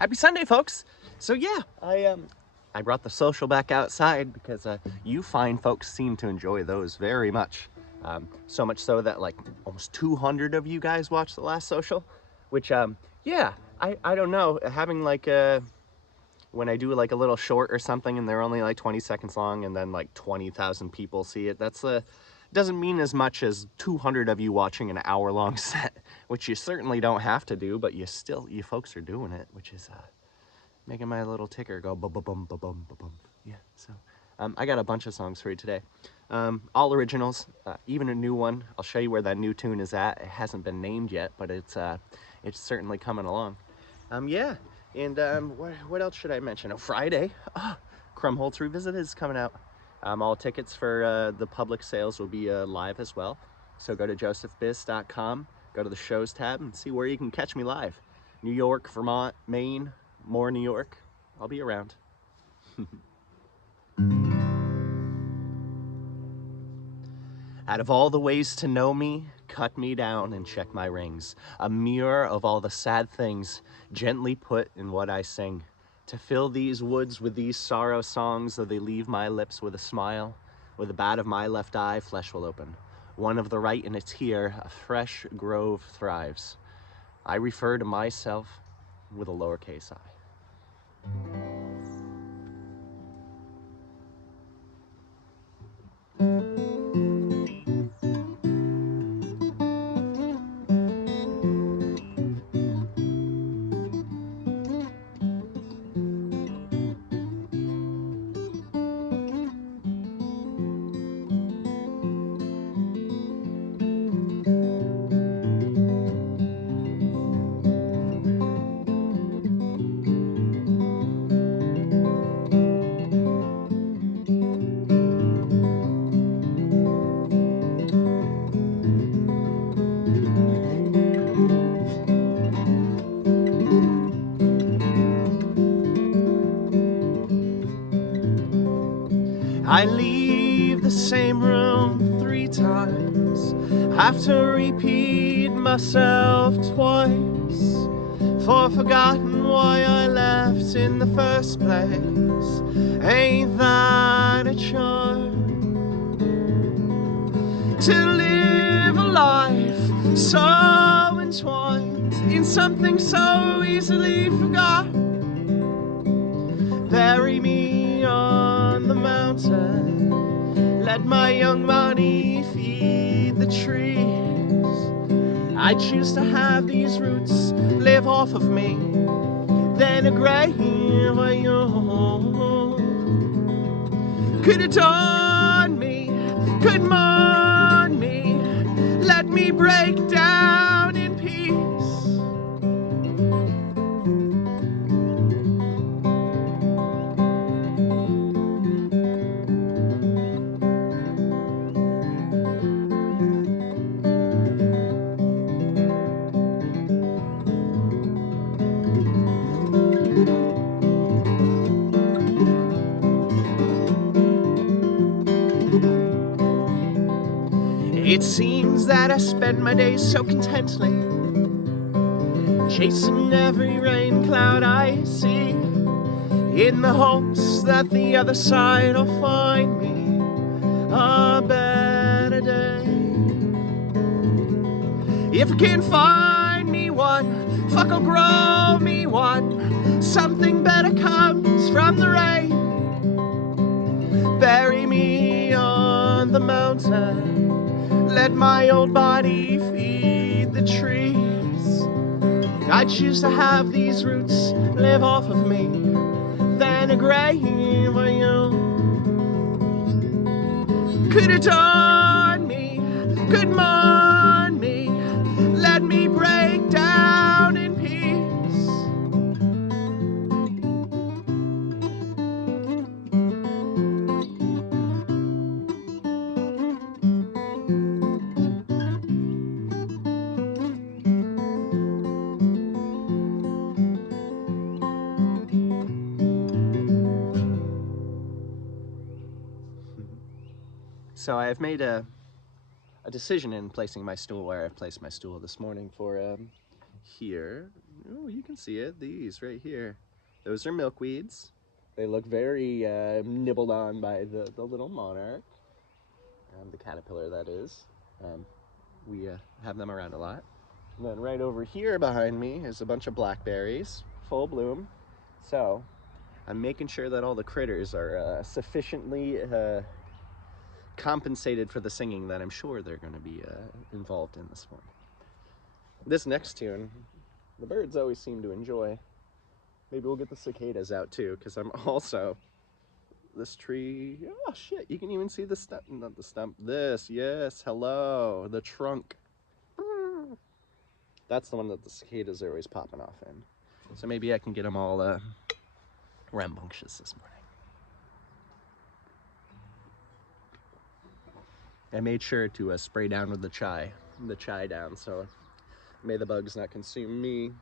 Happy Sunday, folks. So yeah, I brought the social back outside because you fine folks seem to enjoy those very much. So much so that like almost 200 of you guys watched the last social, which yeah, I don't know, having like when I do like a little short or something and they're only like 20 seconds long and then like 20,000 people see it, that's doesn't mean as much as 200 of you watching an hour-long set, which you certainly don't have to do, but you folks are doing it, which is making my little ticker go ba-ba-bum, ba-bum, ba-bum. Yeah, so I got a bunch of songs for you today. All originals, even a new one. I'll show you where that new tune is at. It hasn't been named yet, but it's certainly coming along. Yeah, and what else should I mention? Oh, Friday, Krumholtz Revisited is coming out. All tickets for the public sales will be live as well. So go to josephbiz.com, go to the shows tab, and see where you can catch me live. New York, Vermont, Maine, more New York. I'll be around. Out of all the ways to know me, cut me down and check my rings. A mirror of all the sad things gently put in what I sing. To fill these woods with these sorrow songs, though they leave my lips with a smile, with the bat of my left eye, flesh will open. One of the right and it's here, a fresh grove thrives. I refer to myself with a lowercase I. I leave the same room 3 times, have to repeat myself twice, for forgotten why I left in the first place. Ain't that a charm? To live a life so entwined in something so easily forgotten. Bury me on the mountain, let my young body feed the trees. I choose to have these roots live off of me, then a grave I own. Could adorn me, could mourn me, let me break down in peace. It seems that I spend my days so contently, chasing every rain cloud I see, in the hopes that the other side will find me a better day. If it can find me one, fuck, I'll grow me one. Something better comes from the rain. Bury me on the mountain, let my old body feed the trees. I choose to have these roots live off of me, then a grave I own. Could adorn me, could mourn me, let me break down in peace. So I have made a decision in placing my stool where I've placed my stool this morning for here. Oh, you can see it. These right here. Those are milkweeds. They look very nibbled on by the little monarch. The caterpillar, that is. We have them around a lot. And then right over here behind me is a bunch of blackberries, full bloom. So I'm making sure that all the critters are sufficiently compensated for the singing that I'm sure they're going to be involved in this morning. This next tune, the birds always seem to enjoy. Maybe we'll get the cicadas out too, because I'm also, this tree, oh shit, you can even see the stump, not the stump, this, yes, hello, the trunk. That's the one that the cicadas are always popping off in. So maybe I can get them all rambunctious this morning. I made sure to spray down with the chai down, so may the bugs not consume me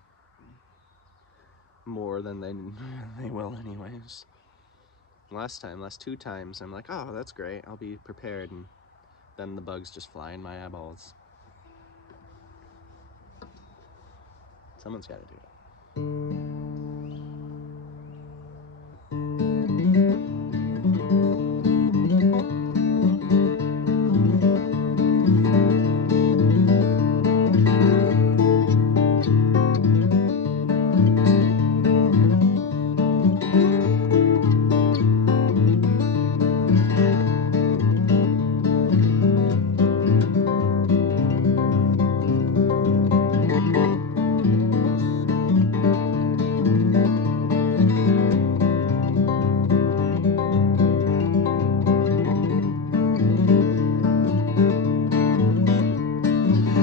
more than they will anyways. Last two times, I'm like, oh, that's great, I'll be prepared, and then the bugs just fly in my eyeballs. Someone's got to do it.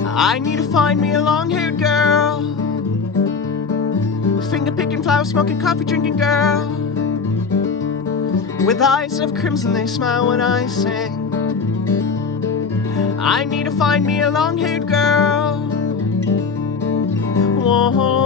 I need to find me a long-haired girl, finger-picking, flower-smoking, coffee-drinking girl, with eyes of crimson, they smile when I sing. I need to find me a long-haired girl. Whoa.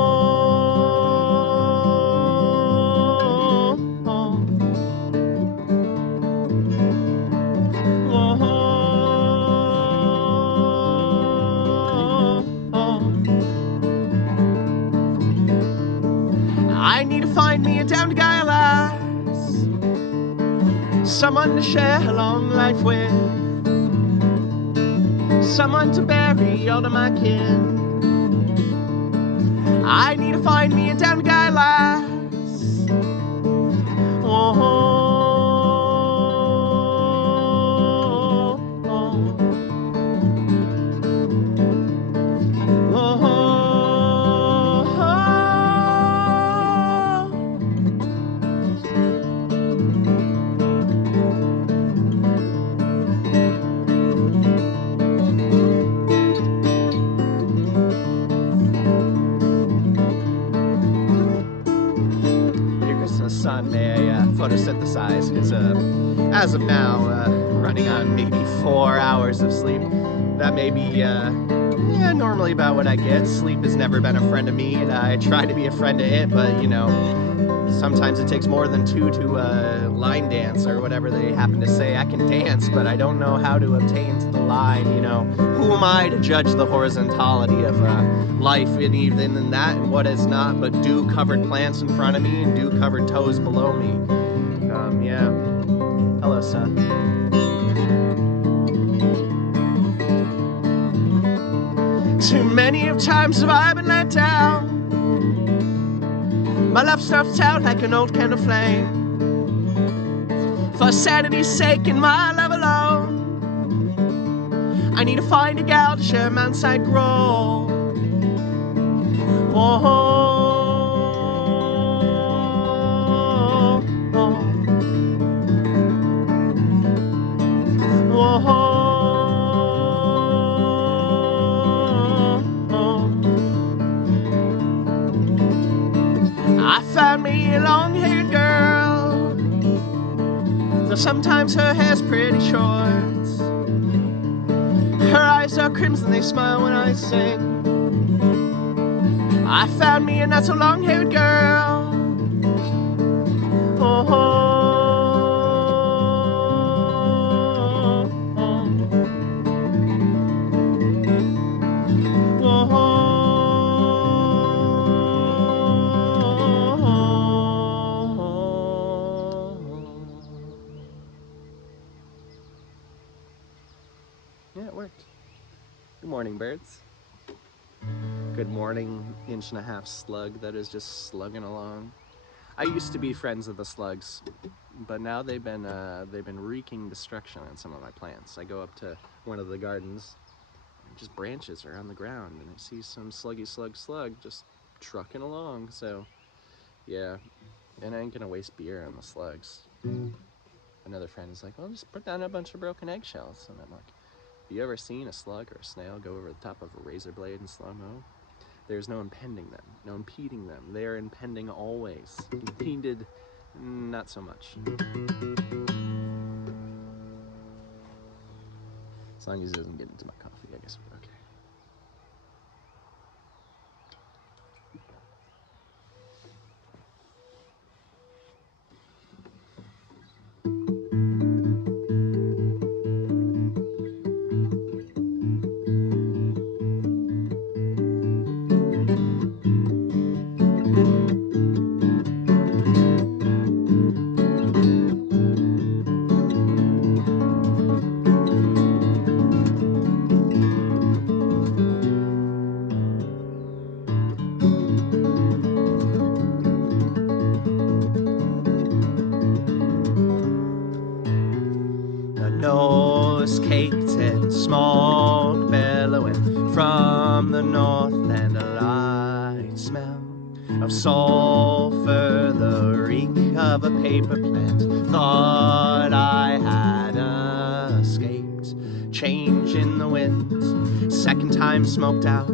I need to find me a down-to-guy lass, someone to share a long life with, someone to bury all of my kin. I need to find me a down-to-guy lass. Oh. Sun may photosynthesize, because as of now, running on maybe 4 hours of sleep. That may be normally about what I get. Sleep has never been a friend of me, and I try to be a friend to it, but you know, sometimes it takes more than two to line dance, or whatever they happen to say. I can dance, but I don't know how to obtain to the line, you know. Who am I to judge the horizontality of life, and even in that, and what is not, but dew-covered plants in front of me, and dew-covered toes below me. Yeah. Hello, sun. Too many of times have I been let down, my love snuffed out like an old candle flame. For sanity's sake and my love alone, I need to find a gal to share my inside grow. Oh, oh, oh, oh. I found me a long-haired girl, though sometimes her hair's pretty short. Her eyes are crimson, they smile when I sing. I found me a not-so-long-haired girl. Oh, oh, oh, oh, morning, birds. Good morning, 1.5-inch slug that is just slugging along. I used to be friends with the slugs, but now they've been wreaking destruction on some of my plants. I go up to one of the gardens, and just branches are on the ground, and I see some slug just trucking along. So yeah, and I ain't gonna waste beer on the slugs. Another friend is like, well, just put down a bunch of broken eggshells. And I'm like, have you ever seen a slug or a snail go over the top of a razor blade in slow-mo? There's no impeding them, no impeding them. They are impending always. Impeded, not so much. As long as it doesn't get into my coffee, I guess we're okay. Nose caked and smoke billowing from the north, and a light smell of sulfur, the reek of a paper plant. Thought I had escaped, change in the wind, second time smoked out,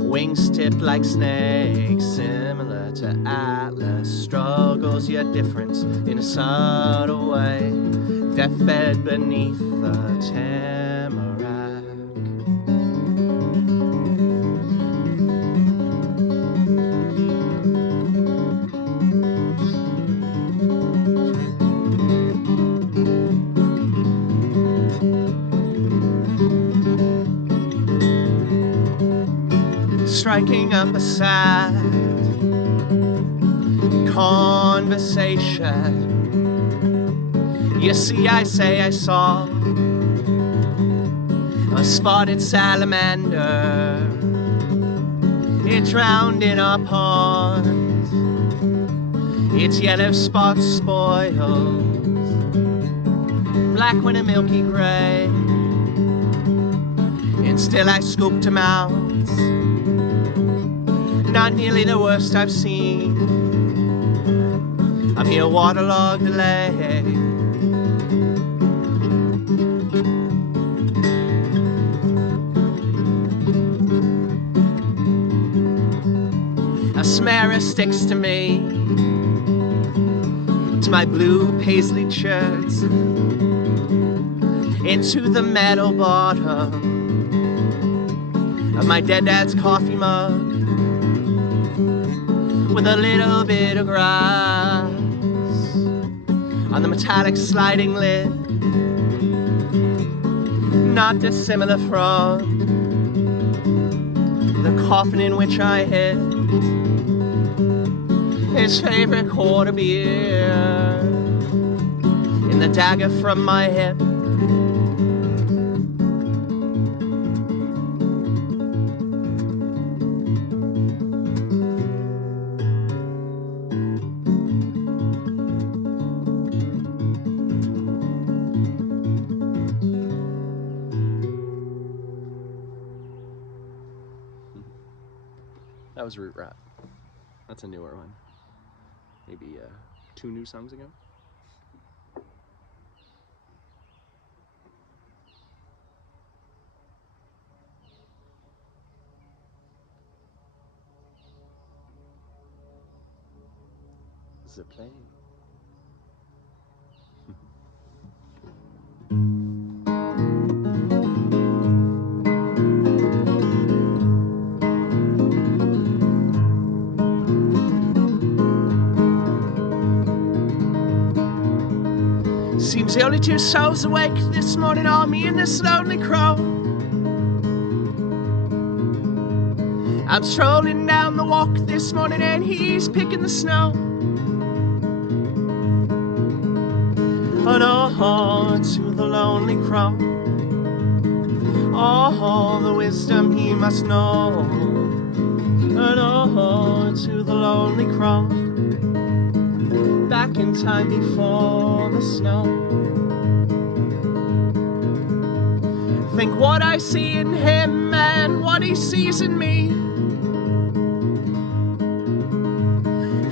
wings tipped like snakes, similar to Atlas, struggles yet different in a subtle way. Deathbed beneath the tamarack. Striking up a sad conversation. You see, I say I saw a spotted salamander. It drowned in our pond. Its yellow spots spoiled, black when a milky gray. And still I scooped him out. Not nearly the worst I've seen. A mere waterlogged delay. A smear sticks to me, to my blue paisley shirts, into the metal bottom of my dead dad's coffee mug, with a little bit of grass on the metallic sliding lid, not dissimilar from the coffin in which I hid his favorite quarter beer in the dagger from my hip. That was Root Rot. That's a newer one. Maybe 2 new songs ago. The play. Seems the only 2 souls awake this morning are me and this lonely crow. I'm strolling down the walk this morning and he's picking the snow. Oh no, to the lonely crow. all the wisdom he must know. And oh, to the lonely crow, back in time before the snow. Think what I see in him and what he sees in me.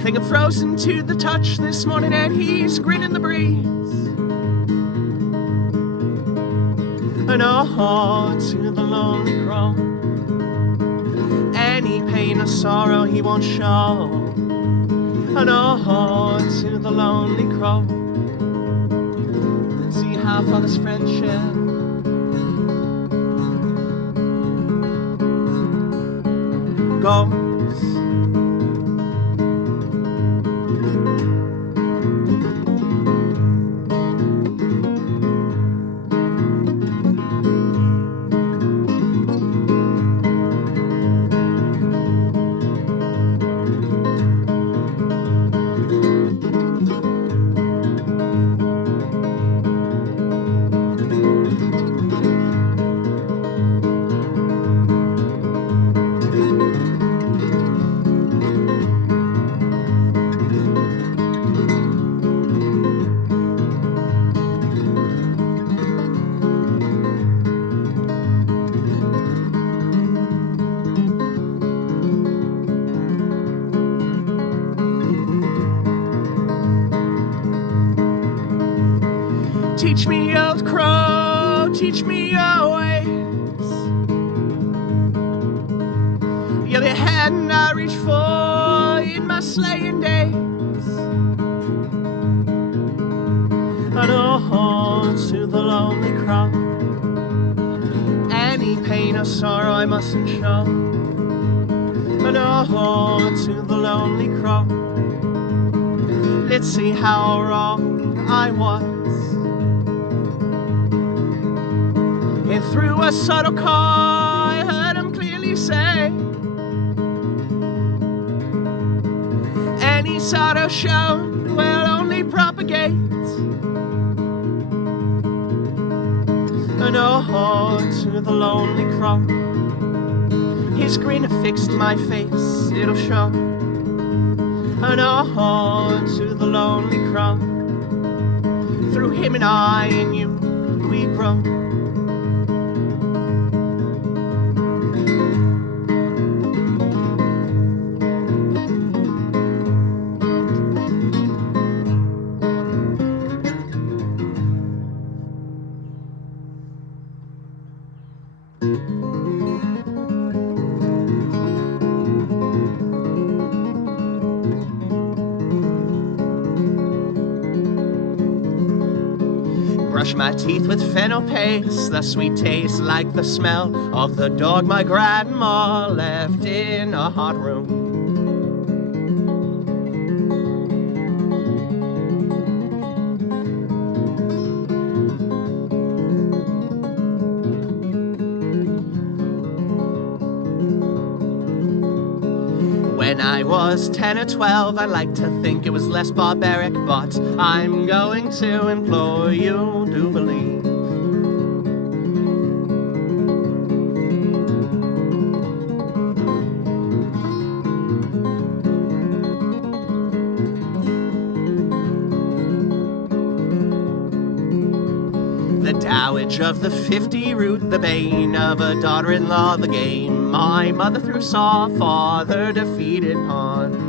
Think I'm frozen to the touch this morning and he's grinning the breeze. And oh, to the lonely crow, any pain or sorrow he won't show. And oh, to the lonely crow, and see how far this friendship goes. Teach me, old crow, teach me your ways. You're the hand I reach for in my slaying days. And oh, to the lonely crow, any pain or sorrow I mustn't show. And oh, to the lonely crow, let's see how wrong I was. And through a subtle call, I heard him clearly say, any sorrow shown will only propagate. And oh, to the lonely crow, his grin fixed my face, it'll show. And oh, to the lonely crow, through him and I and you, we grow. Brush my teeth with fennel paste, the sweet taste like the smell of the dog my grandma left in a hot room. When I was 10 or 12, I like to think it was less barbaric, but I'm going to implore you to believe. The dowage of the 50 root, the bane of a daughter-in-law, the game my mother through saw, father defeated pawn.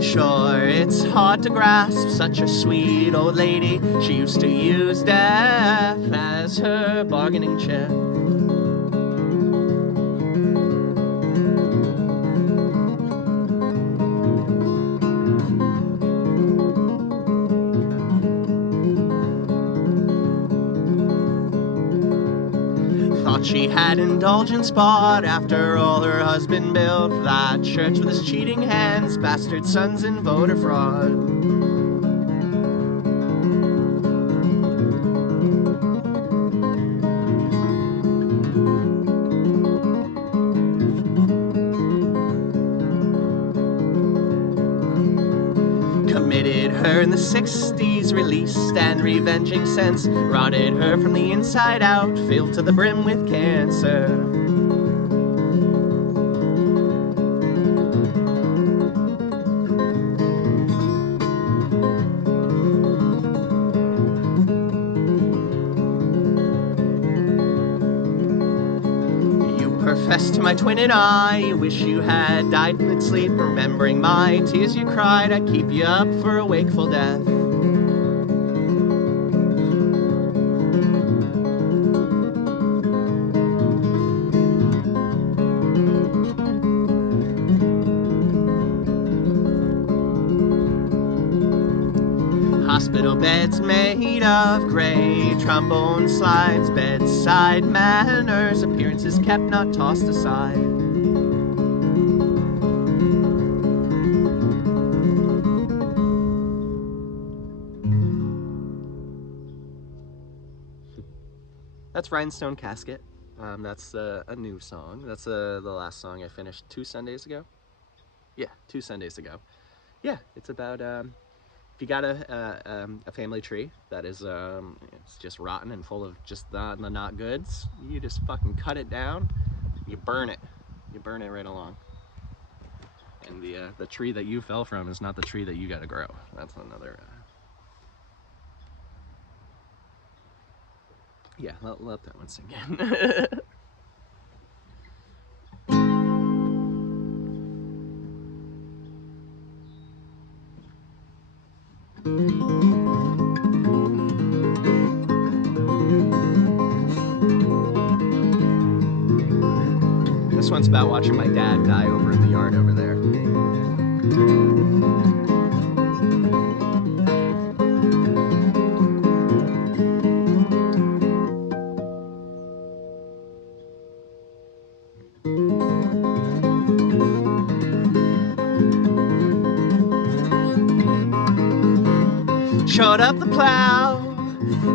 Sure, it's hard to grasp such a sweet old lady. She used to use death as her bargaining chip. Thought she had indulgence, but after all her husband built that church with his cheating hands, bastard sons, and voter fraud. Committed her in the 60s, released and revenging sense, rotted her from the inside out, filled to the brim with cancer. Profess to my twin and I, wish you had died in sleep, remembering my tears you cried, I'd keep you up for a wakeful death. Hospital beds made of gray, trombone slides, bedside manners, appearances kept, not tossed aside. That's Rhinestone Casket. That's a new song. That's the last song I finished 2 Sundays ago. Yeah, 2 Sundays ago. Yeah, it's about if you got a family tree that is it's just rotten and full of just the not goods, you just fucking cut it down, you burn it right along. And the tree that you fell from is not the tree that you got to grow. That's another. Yeah, let that one sink in. This one's about watching my dad die over in the yard over there. Shot up the plow,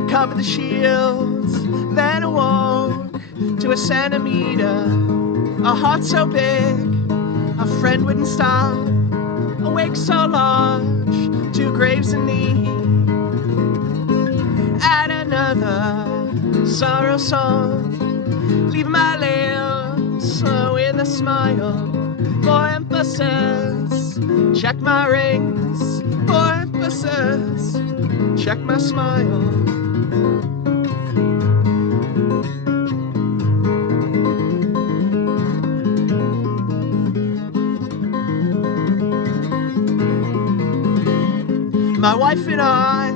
covered the shields, then awoke to a centimeter, a heart so big, a friend wouldn't stop, a wake so large, 2 graves in need. Add another sorrow song, leave my lips with a smile, for emphasis, check my rings, for emphasis, check my smile. My wife and I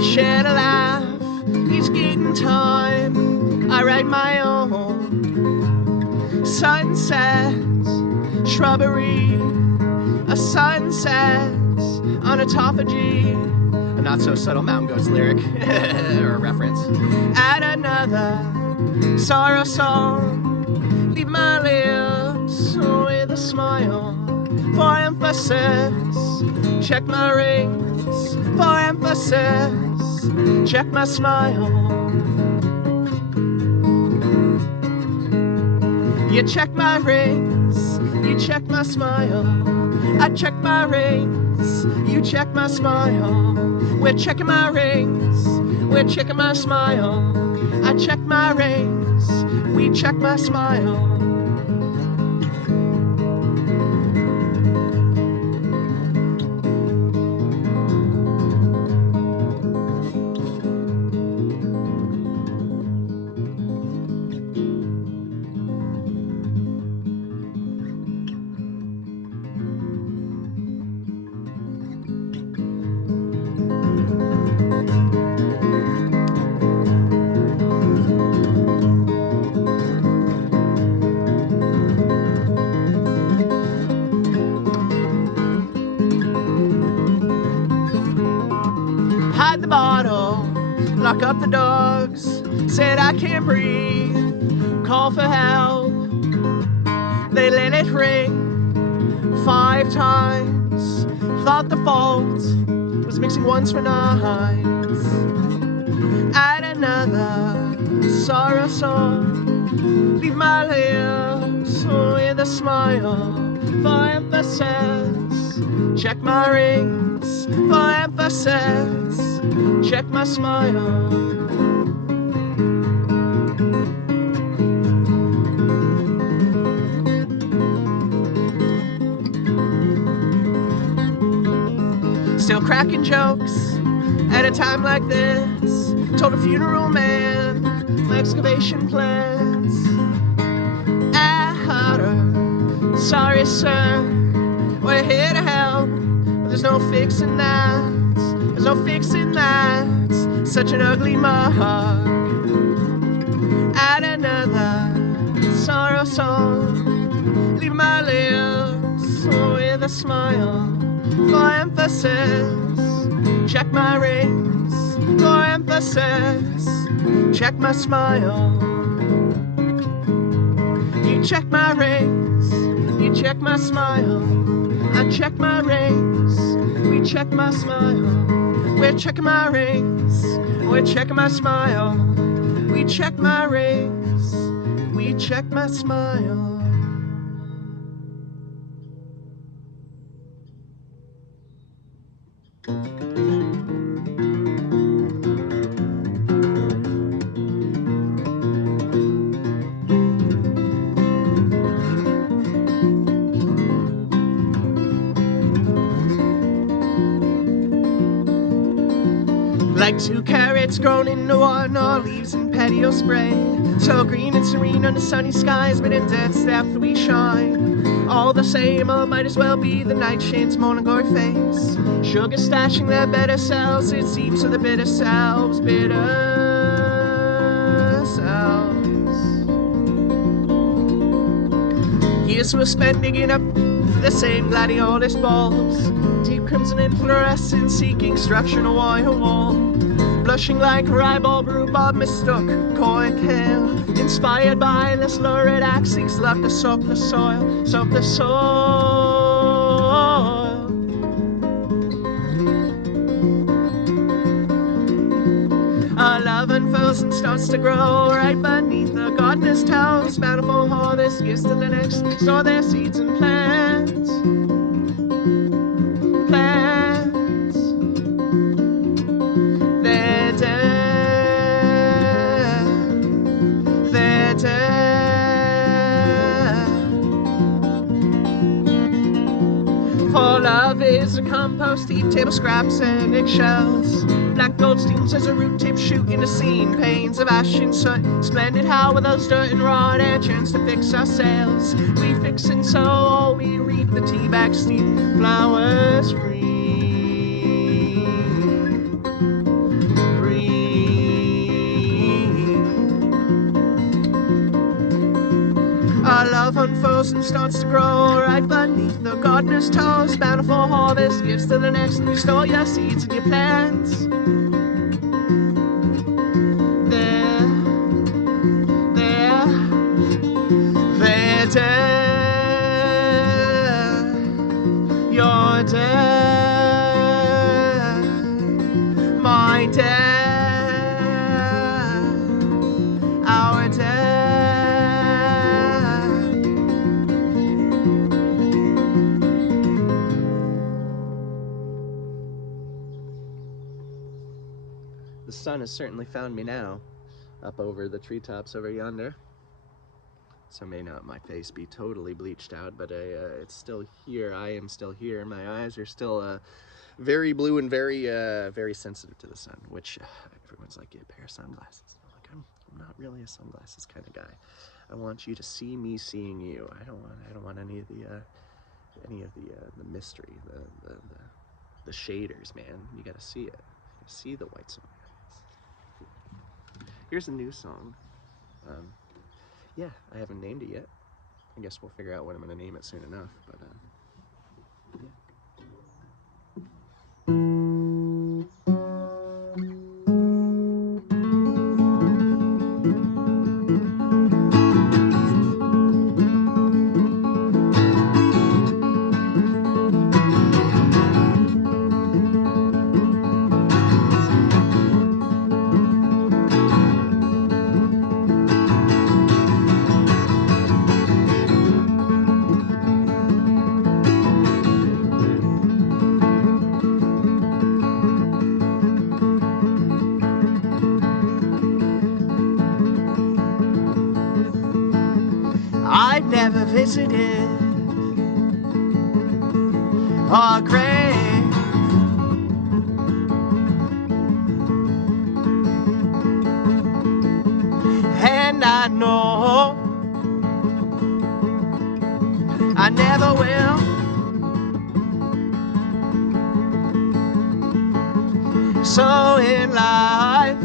shared a laugh each gigging time I write my own sunsets, shrubbery, a sunset on autophagy, a not so subtle Mountain Goats lyric or a reference. Add another sorrow song, leave my lips with a smile, for emphasis, check my rings, for emphasis, check my smile. You check my rings, you check my smile, I check my rings, you check my smile. We're checking my rings, we're checking my smile, I check my rings, we check my smile. Hide the bottle, lock up the dogs, said I can't breathe, call for help. They let it ring 5 times, thought the fault was mixing ones for nines. Add another sorrow song, leave my lips with a smile, for emphasis, check my rings, emphasis. Check my smile. Still cracking jokes at a time like this. Told a funeral man my excavation plans. Sorry, sir, we're here to help, but there's no fixing that. There's no fixing that. Such an ugly mark. Add another sorrow song. Leave my lips with a smile. For emphasis, check my rings. For emphasis, check my smile. You check my rings, you check my smile. I check my rings, we check my smile. We're checking my rings, we're checking my smile. We check my rings, we check my smile. Like 2 carrots grown into one, all leaves and patio spray. So green and serene under sunny skies, but in death's depth we shine. All the same, I might as well be the nightshade's morning glory face. Sugar stashing their better selves, it seems to the bitter selves, bitter selves. Years we're spent digging up the same gladiolus balls. Deep crimson and fluorescent, seeking structure in a wire wall. Blushing like ribald rhubarb mistook coy kale. Inspired by this lurid axis, love to soak the soil, soak the soil. Our love unfurls and starts to grow right beneath the gardener's toes. Bountiful harvest gives to the next, store their seeds and plants. Plants. They're dead. They're dead. For love is a compost heap, table scraps and eggshells. Black gold steams as a root tip shoot into scene. Panes of ash and soot. Splendid how with us dirt and rod air chance to fix our sails. We fix and sow, we reap the tea bag steep. Flowers free. Our love unfurls and starts to grow right beneath the gardener's toes. Bountiful harvest gives to the next, and you store your seeds and your plants. They're dead. You're dead. My dead. Our dead. The sun has certainly found me now, up over the treetops over yonder. So may not my face be totally bleached out, but it's still here. I am still here. My eyes are still very blue and very sensitive to the sun, which everyone's like, get a pair of sunglasses. I'm like, I'm not really a sunglasses kind of guy. I want you to see me seeing you. I don't want any of the mystery, the shaders, man. You gotta see it. You gotta see the whites of my eyes. Here's a new song. Yeah, I haven't named it yet. I guess we'll figure out what I'm going to name it soon enough, but yeah. visited our grave, and I know I never will. So in life,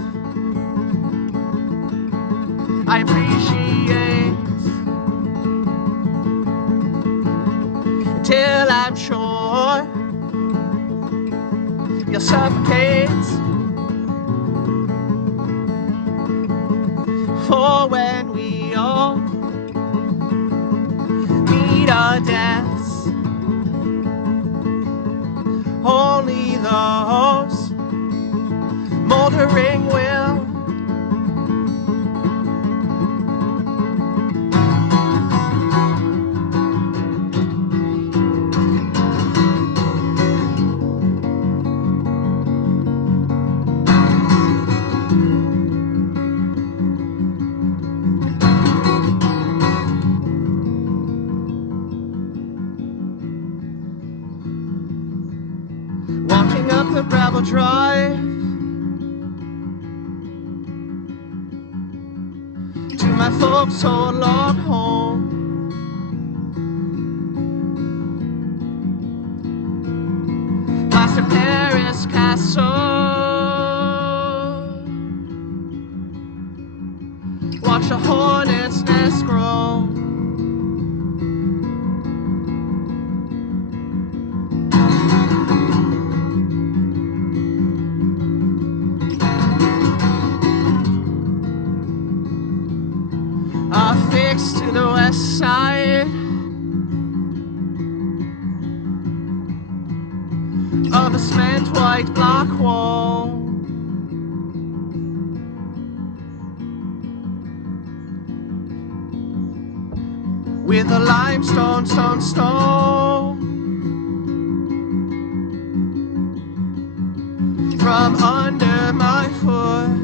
I appreciate till I'm sure you'll suffocate. For when we all meet our deaths, only those moldering will. Walking up the gravel drive to my folks' old log home, past a Paris castle, watch a hornet's nest grow. Affixed to the west side of a cement white block wall, with a limestone stone from under my foot.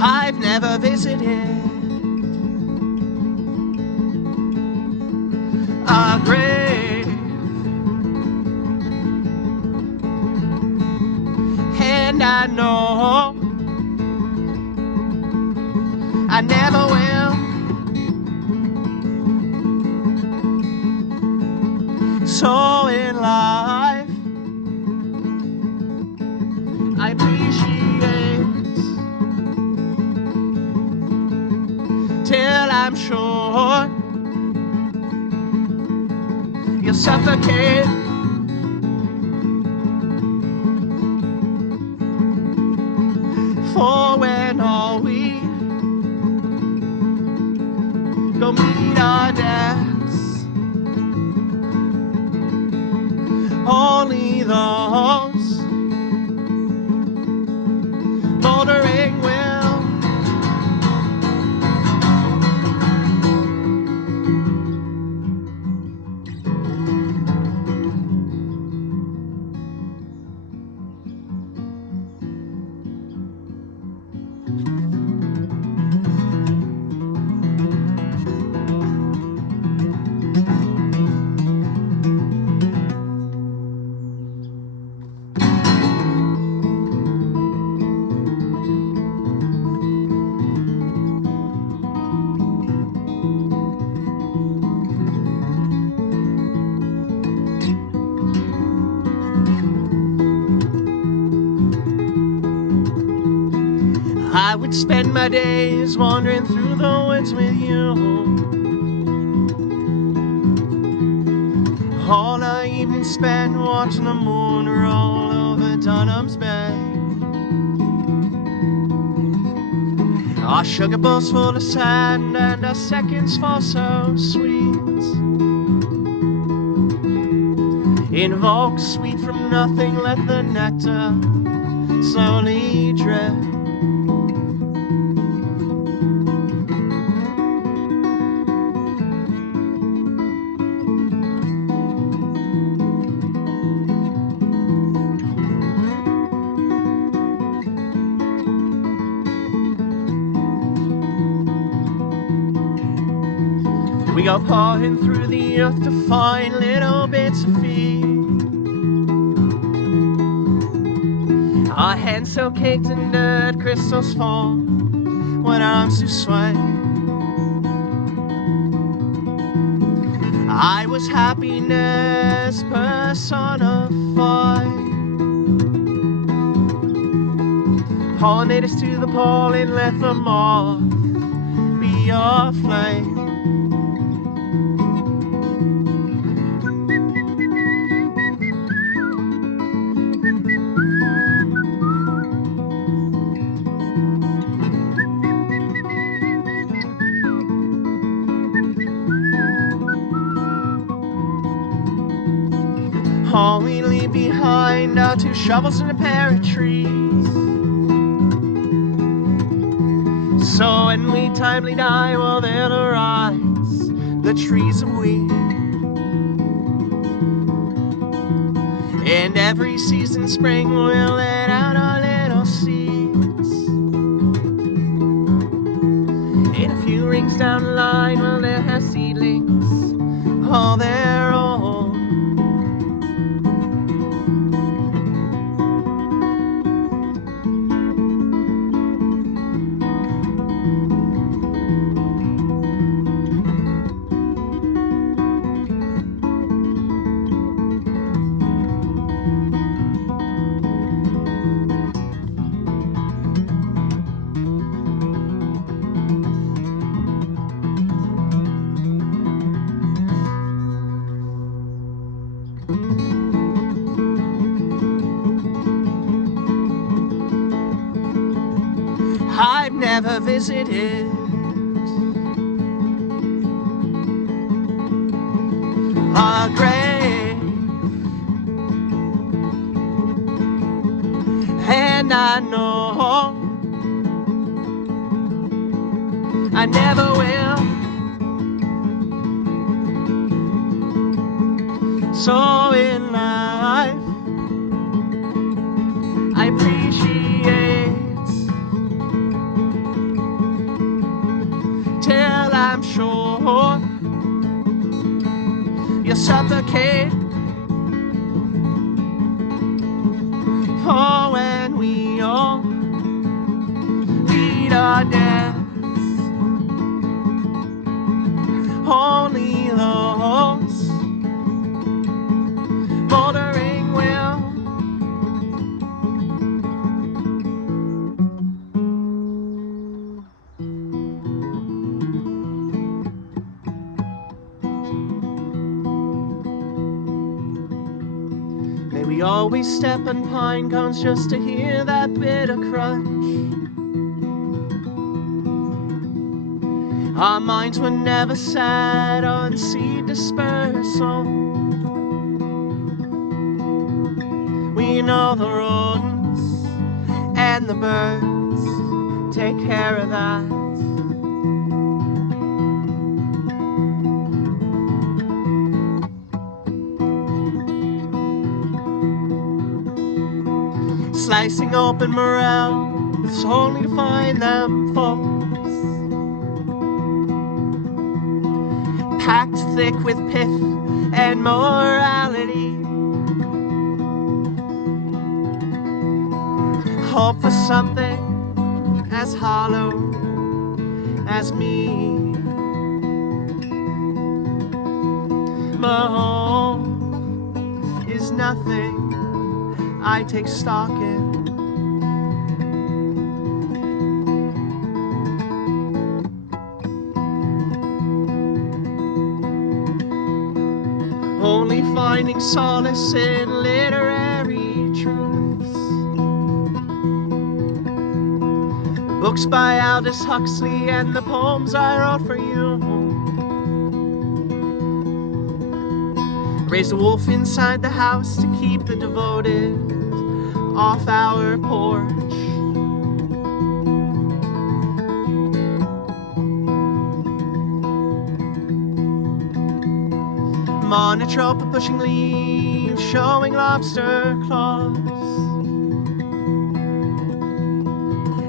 I've never visited a grave, and I know I never will. So in life, I appreciate till I'm sure you'll suffocate. For when all we go meet our deaths, only those moldering will. I would spend my days wandering through the woods with you, all the evening spent watching the moon roll over Dunham's Bay. Our sugar bowls full of sand and our seconds fall so sweet. Invoke sweet from nothing, let the nectar slowly drip. We go pawing through the earth to find little bits of feed. Our hands so caked in dirt, crystals fall when our arms do sway. I was happiness personified. Pollinators to the pollen, let them all be your flame. All we leave behind are 2 shovels and a pair of trees. So when we timely die, well, then arise the trees of wheat. And every season spring we'll let out our little seeds. In a few rings down the line, well, they'll have seedlings all their own. I've never visited a grave, and I know I never will. So in life I appreciate till I'm sure you suffocate. For when we all meet our deaths, only those moldering will. May we always step on pine cones just to hear that bitter crunch. Our minds were never sad on seed dispersal. We know the rodents and the birds take care of that. Slicing open morels only to find them false, packed thick with pith and morality. Hope for something as hollow as me. But home is nothing I take stock in. Only finding solace in literary truths. Books by Aldous Huxley and the poems I wrote for you. Raised a wolf inside the house to keep the devoted off our porch. Monotrope of pushing leaves, showing lobster claws.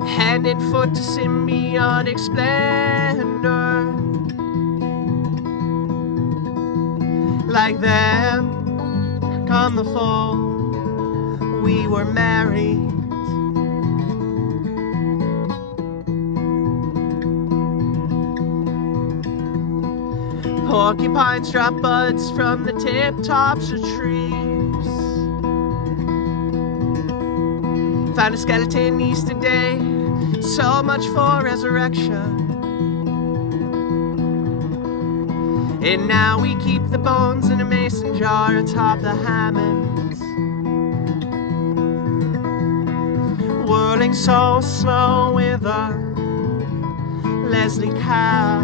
Hand and foot to symbiotic splendor. Like them, come the fall, we were married. Porcupines drop buds from the tip tops of trees. Found a skeleton Easter day, so much for resurrection. And now we keep the bones in a mason jar atop the Hammonds, whirling so slow with a Leslie cow.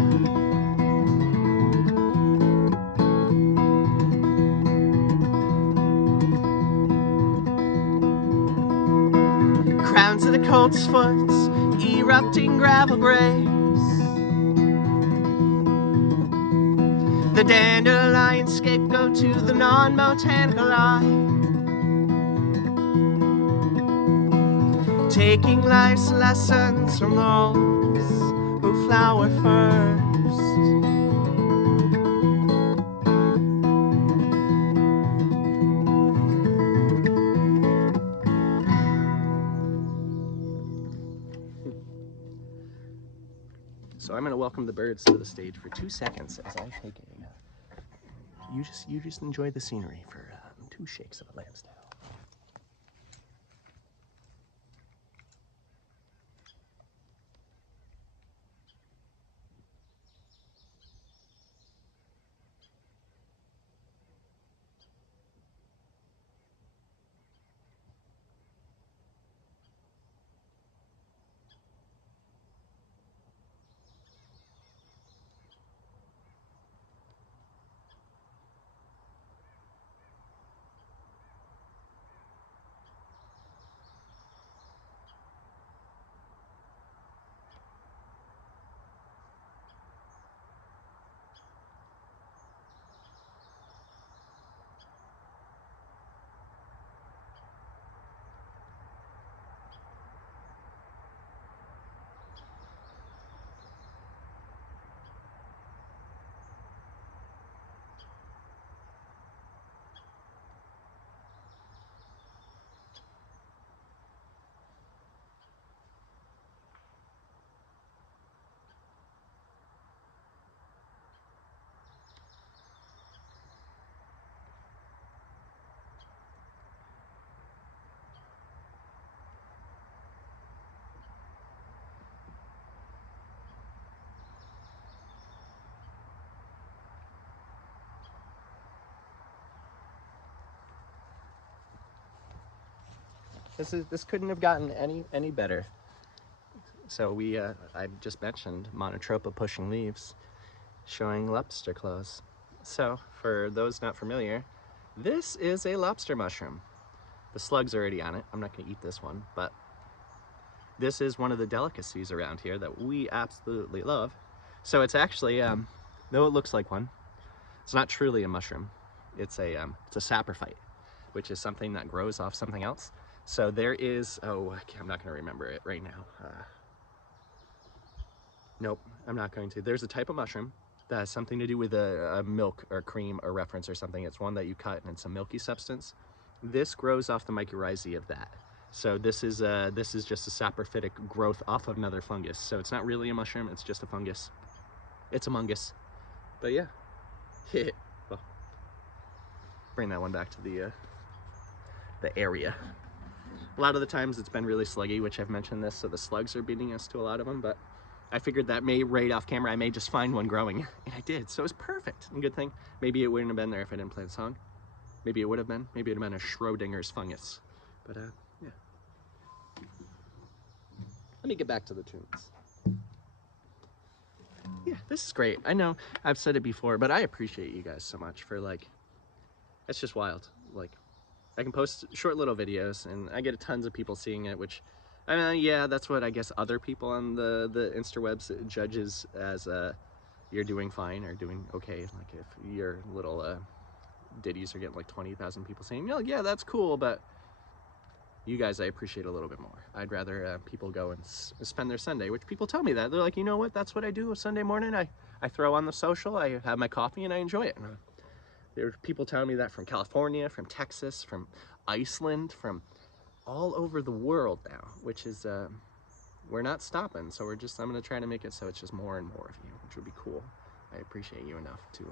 Crowns of the colt's foot, erupting gravel graves. The dandelion scapegoat to the non-botanical eye. Taking life's lessons from those who flower first. So I'm going to welcome the birds to the stage for 2 seconds as I take a. You just enjoy the scenery for 2 shakes of a lamb's tail. This couldn't have gotten any better. So I just mentioned Monotropa pushing leaves, showing lobster claws. So for those not familiar, this is a lobster mushroom. The slug's already on it. I'm not going to eat this one, but this is one of the delicacies around here that we absolutely love. So it's actually, though it looks like one, it's not truly a mushroom. It's a saprophyte, which is something that grows off something else. So there is, I'm not going to remember it right now. Nope, I'm not going to. There's a type of mushroom that has something to do with a milk or cream or reference or something. It's one that you cut and it's a milky substance. This grows off the mycorrhizae of that. So this is just a saprophytic growth off of another fungus. So it's not really a mushroom, it's just a fungus. It's a mungus. But yeah. Well, bring that one back to the area. A lot of the times it's been really sluggy, which I've mentioned this, so the slugs are beating us to a lot of them, but I figured that right off camera, I may just find one growing, and I did, so it was perfect. And good thing, maybe it wouldn't have been there if I didn't play the song. Maybe it would have been. Maybe it would have been a Schrodinger's fungus. But yeah. Let me get back to the tunes. Yeah, this is great. I know I've said it before, but I appreciate you guys so much for, like, it's just wild. Like, I can post short little videos and I get tons of people seeing it, which, I mean, yeah, that's what I guess other people on the Instawebs judges as you're doing fine or doing okay. Like if your little ditties are getting like 20,000 people saying, oh yeah, that's cool, but you guys I appreciate a little bit more. I'd rather people go and spend their Sunday, which people tell me that. They're like, you know what, that's what I do Sunday morning. I throw on the social, I have my coffee and I enjoy it. There were people telling me that from California, from Texas, from Iceland, from all over the world now, which is, we're not stopping. So I'm gonna try to make it so it's just more and more of you, which would be cool. I appreciate you enough to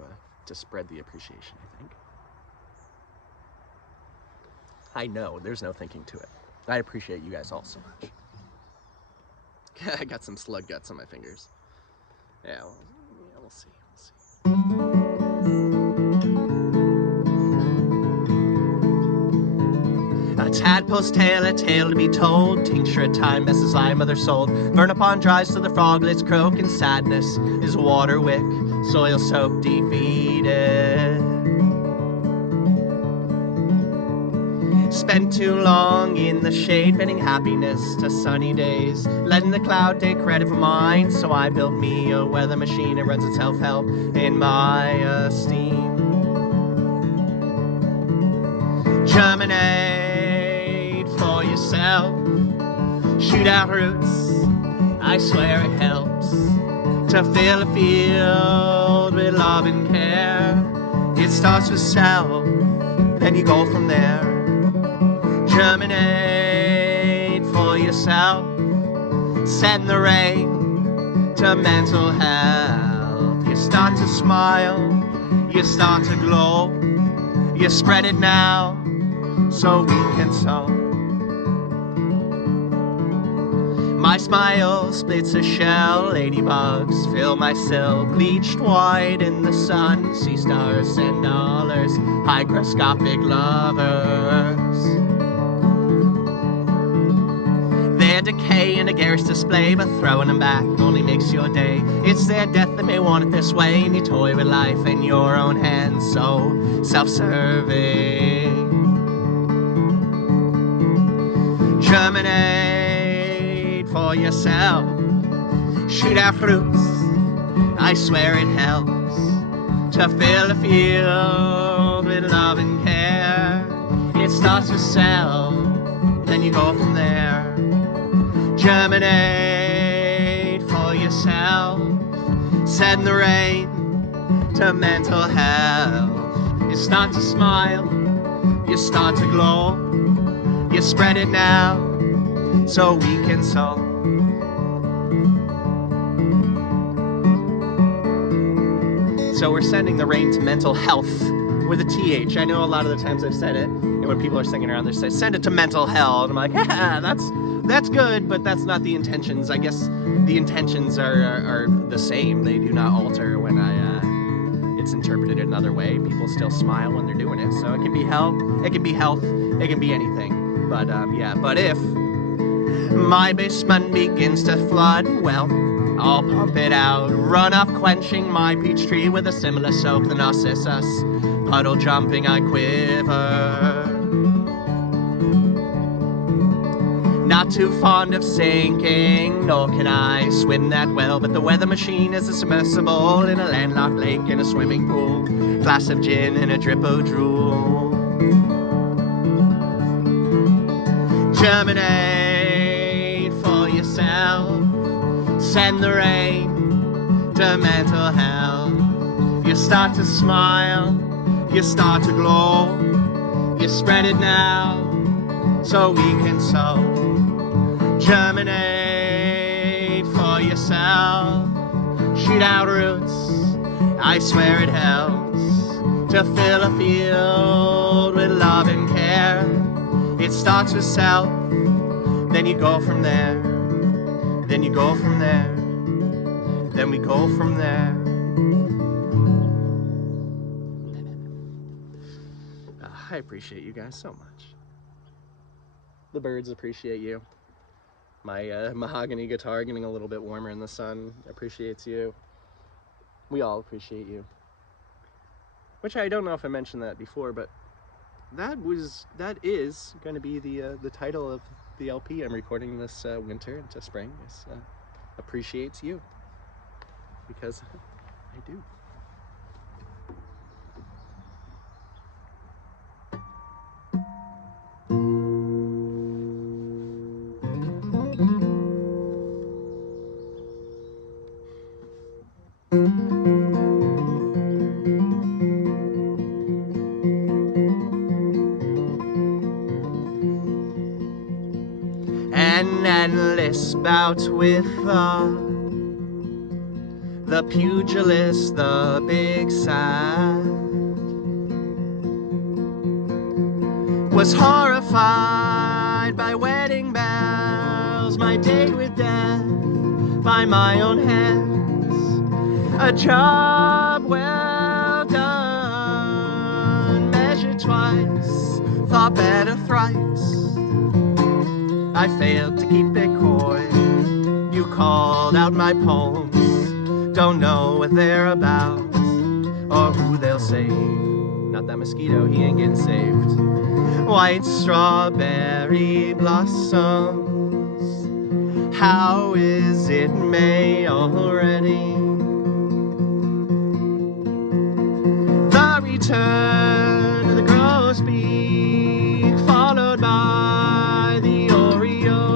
spread the appreciation, I think. I know, there's no thinking to it. I appreciate you guys all so much. I got some slug guts on my fingers. Yeah, we'll see. A tadpole's tale, a tale to be told. Tincture of time, best as I mother sold. Burn upon dries so the froglets croak, and sadness is water wick, soil soaked, defeated. Spent too long in the shade, bending happiness to sunny days, letting the cloud take credit for mine. So I built me a weather machine, it runs itself help in my esteem. Germinate for yourself, shoot out roots, I swear it helps to fill a field with love and care. It starts with self, then you go from there. Germinate for yourself, send the rain to mental health. You start to smile, you start to glow, you spread it now so we can sow. My smile splits a shell, ladybugs fill my cell, bleached white in the sun, sea stars and dollars, hygroscopic lovers. Their decay in a garish display, but throwing them back only makes your day. It's their death that may want it this way, and you toy with life in your own hands, so self-serving. Germinate for yourself, shoot out fruits, I swear it helps to fill a field with love and care. It starts with self, then you go from there. Germinate for yourself, send the rain to mental health. You start to smile, you start to glow, you spread it now so we can sow. So we're sending the rain to mental health with a TH. I know a lot of the times I've said it, and when people are singing around, they say, send it to mental health. And I'm like, yeah, that's good, but that's not the intentions. I guess the intentions are the same. They do not alter when it's interpreted another way. People still smile when they're doing it. So it can be health, it can be health, it can be anything. But yeah, but if my basement begins to flood, well, I'll pump it out, run off quenching my peach tree with a similar soak than Narcissus. Puddle jumping, I quiver. Not too fond of sinking, nor can I swim that well, but the weather machine is a submersible in a landlocked lake in a swimming pool, glass of gin and a drip of drool. Germinate for yourself, send the rain to mental health. You start to smile, you start to glow, you spread it now so we can sow. Germinate for yourself, shoot out roots, I swear it helps to fill a field with love and care. It starts with self, then you go from there, then you go from there, then we go from there. I appreciate you guys so much. The birds appreciate you. My mahogany guitar getting a little bit warmer in the sun appreciates you. We all appreciate you. Which I don't know if I mentioned that before, but that is going to be the title of the LP I'm recording this winter into spring. Is appreciates you, because I do. an endless bout with the pugilist, the big sad, was horrified by wedding bells, my date with death by my own hands. A job well done, measured twice, thought better thrice. I failed to keep it coy. You called out my poems, don't know what they're about or who they'll save. Not that mosquito, he ain't getting saved. White strawberry blossoms, how is it May already? The return of the grosbeak, followed by the oriole.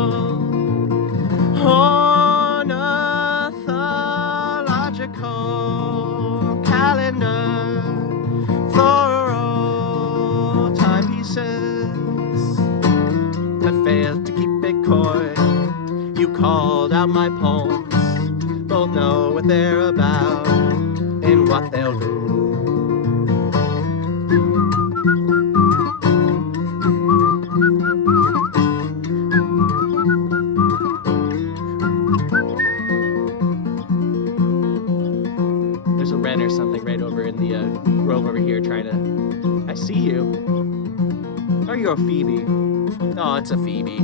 Ornithological calendar, floral timepieces. I failed to keep it coy. You called out my poems, both know what they're about and what they'll do. There's a wren or something right over in the grove over here trying to... I see you. Are you a phoebe? Oh, it's a phoebe.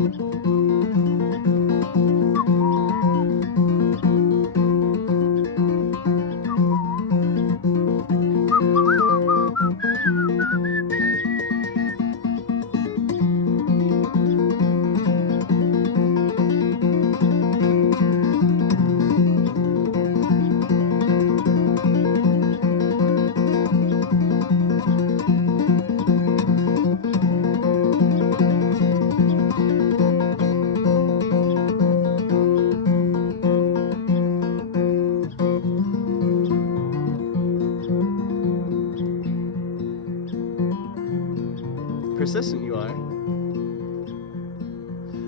Persistent you are.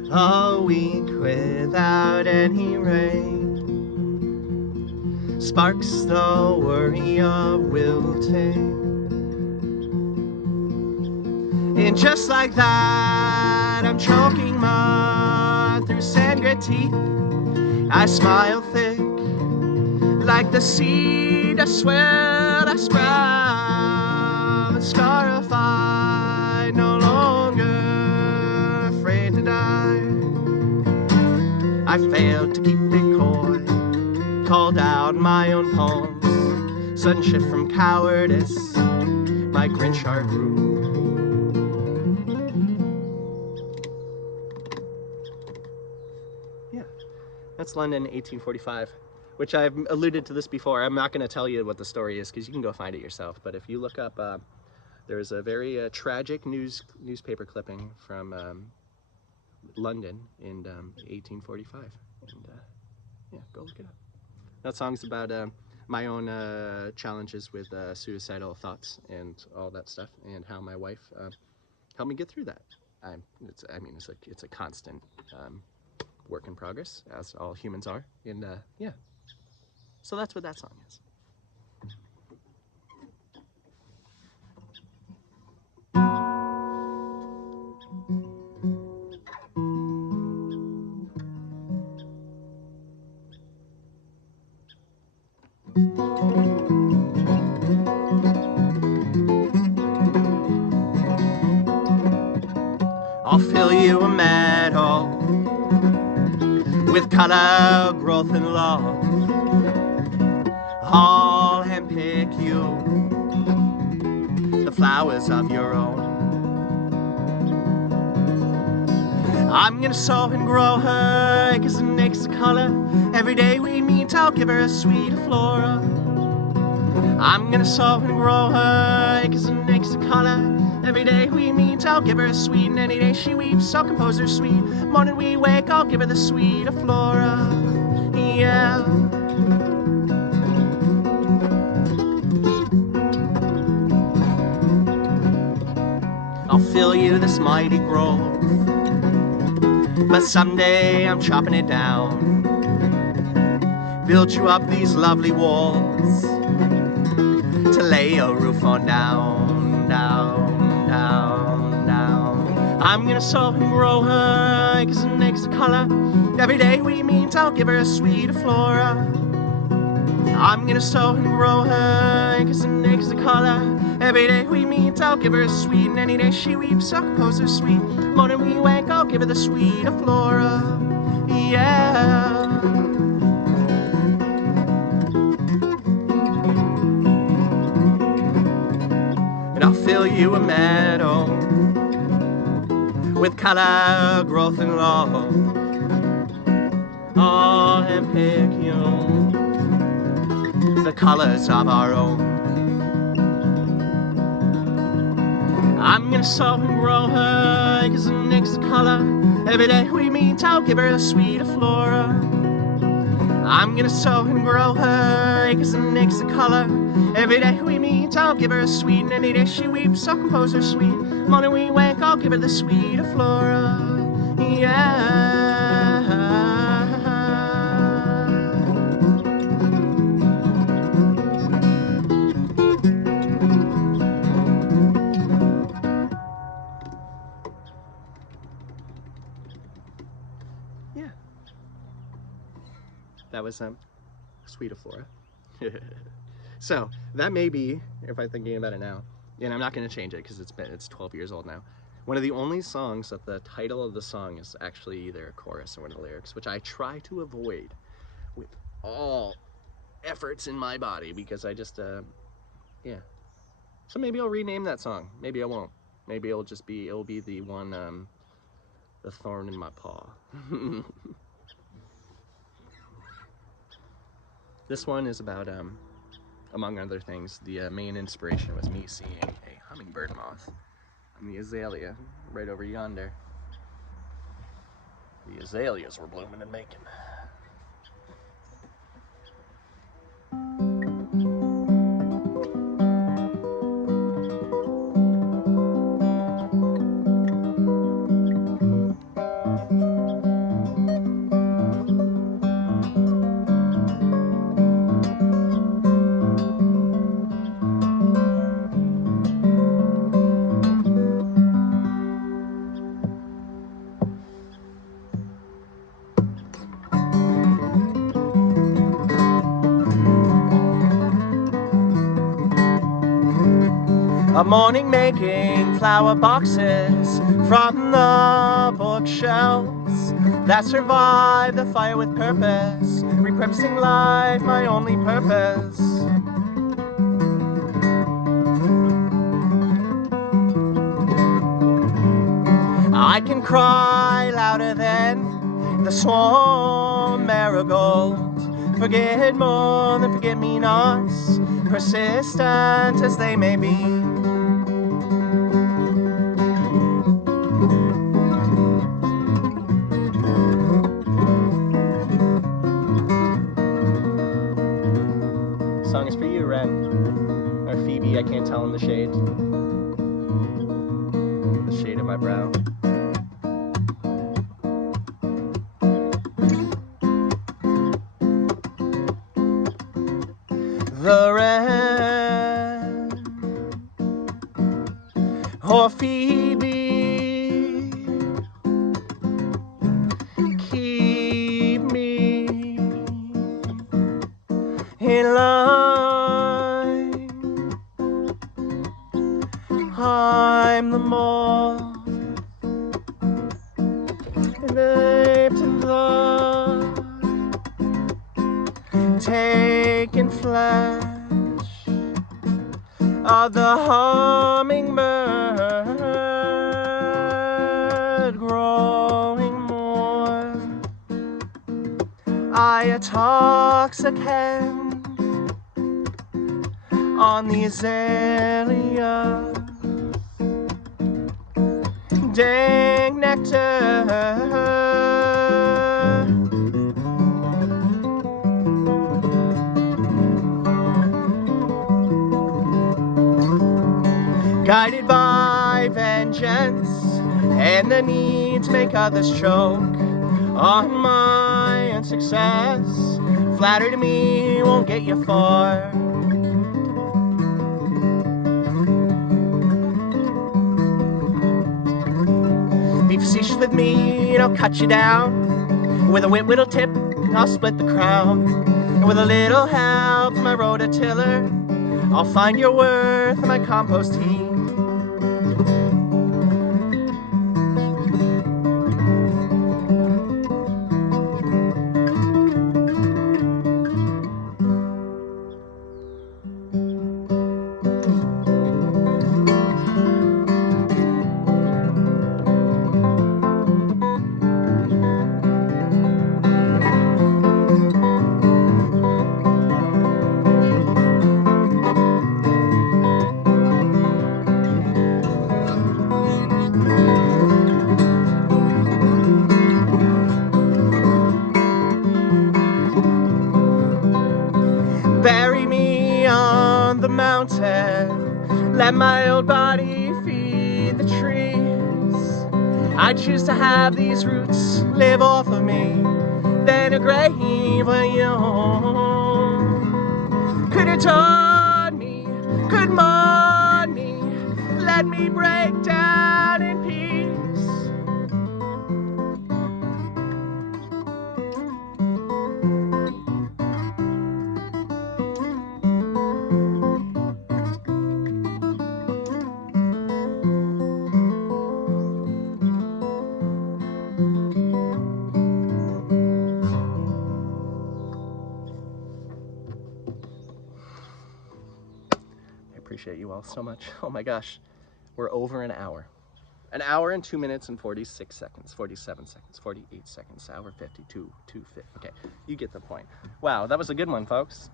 A week without any rain sparks the worry of wilting. And just like that, I'm choking mud through sand-grit teeth. I smile thick like the seed I swear I sprout, scarified, no longer afraid to die. I failed to keep it coy, called out my own poems, sudden shift from cowardice, my Grinch heart grew. Yeah, that's London, 1845. Which I've alluded to this before. I'm not going to tell you what the story is because you can go find it yourself. But if you look up, there's a very tragic newspaper clipping from London in 1845. And yeah, go look it up. That song's about my own challenges with suicidal thoughts and all that stuff, and how my wife helped me get through that. It's a constant work in progress, as all humans are. And yeah. So that's what that song is. I'll fill you a meadow with color, growth, and love. I'll handpick you the flowers of your own. I'm gonna sow and grow her acres and acres of color. Every day we meet, I'll give her a sweet flora. I'm gonna sow and grow her acres and acres of color. Every day we meet, I'll give her a sweet, and any day she weeps, I'll compose her sweet. Morning we wake, I'll give her the sweet flora. Yeah. I'll fill you this mighty grove but someday I'm chopping it down. Build you up these lovely walls to lay a roof on down, down, down, down. I'm gonna sow and grow her eggs and eggs of color. Every day we meet, I'll give her a sweet flora. I'm gonna sow and grow her eggs and eggs of color. Every day we meet, I'll give her a sweet, and any day she weeps, I'll compose her sweet. Morning we wake, I'll give her the sweet flora. Yeah. And I'll fill you a meadow with color, growth, and love. I'll handpick you the colors of our own. I'm gonna sow and grow her eggs and eggs of color. Every day we meet, I'll give her a sweet flora. I'm gonna sow and grow her eggs and eggs of color. Every day we meet, I'll give her a sweet, and any day she weeps, I'll compose her sweet. Morning we wake, I'll give her the sweet flora. Yeah. Yeah. That was sweet flora. So that may be, if I'm thinking about it now, and I'm not going to change it because it's 12 years old now, one of the only songs that the title of the song is actually either a chorus or one of the lyrics, which I try to avoid with all efforts in my body because I just yeah. So maybe I'll rename that song. Maybe I won't. Maybe it'll be the one, the thorn in my paw. This one is about among other things, the main inspiration was me seeing a hummingbird moth on the azalea right over yonder. The azaleas were blooming and making. A morning making flower boxes from the bookshelves that survive the fire with purpose, repurposing life, my only purpose. I can cry louder than the swarm marigold, forget more than forget-me-nots, persistent as they may be. Song is for you, Ren. Or Phoebe, I can't tell in the shade. The shade of my brow. The Wren or Phoebe, keep me in line. I'm the moth, raped in blood, taking flesh of the hummingbird, growing more. I intoxicate on the azalea, dank nectar. Guided by vengeance, and the need to make others choke on my unsuccess. Flattery to me won't get you far. Be facetious with me and I'll cut you down. With a whittle tip, I'll split the crown. And with a little help from my rototiller, I'll find your worth in my compost heap. Bury me on the mountain, let my old body feed the trees. I choose to have these roots live off of me, then a grave for you. Could it taunt me, could mourn me, let me break down in peace. Appreciate you all so much. Oh my gosh, we're over an hour. An hour and 2 minutes and 46 seconds, 47 seconds, 48 seconds, hour 52, 250. Okay, you get the point. Wow, that was a good one, folks.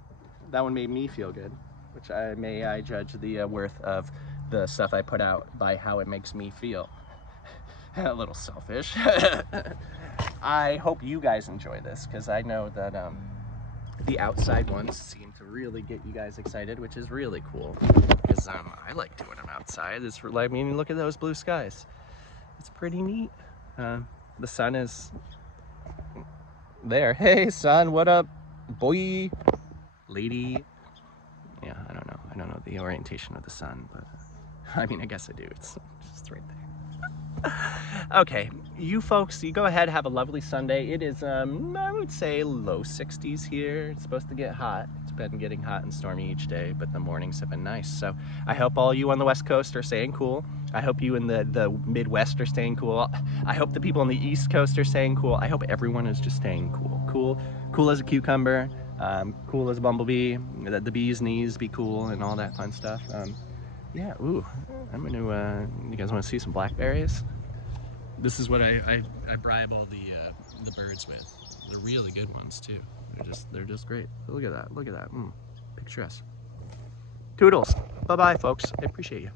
That one made me feel good, which I judge the worth of the stuff I put out by how it makes me feel. A little selfish. I hope you guys enjoy this, because I know that the outside ones seem to really get you guys excited, which is really cool, because I like doing them outside. It's like, I mean, look at those blue skies. It's pretty neat. The sun is there. Hey sun, what up, boy, lady? Yeah, I don't know the orientation of the sun, but I mean, I guess I do. It's just right there. Okay, you folks, you go ahead, have a lovely Sunday. It is, I would say low 60s here. It's supposed to get hot. It's been getting hot and stormy each day, but the mornings have been nice. So I hope all you on the West Coast are staying cool. I hope you in the Midwest are staying cool. I hope the people on the East Coast are staying cool. I hope everyone is just staying cool. Cool as a cucumber, cool as a bumblebee, the bee's knees be cool and all that fun stuff. Yeah, ooh, I'm gonna, you guys wanna see some blackberries? This is what I bribe all the birds with. They're really good ones too. They're just great. Look at that, picturesque. Toodles, bye-bye folks, I appreciate you.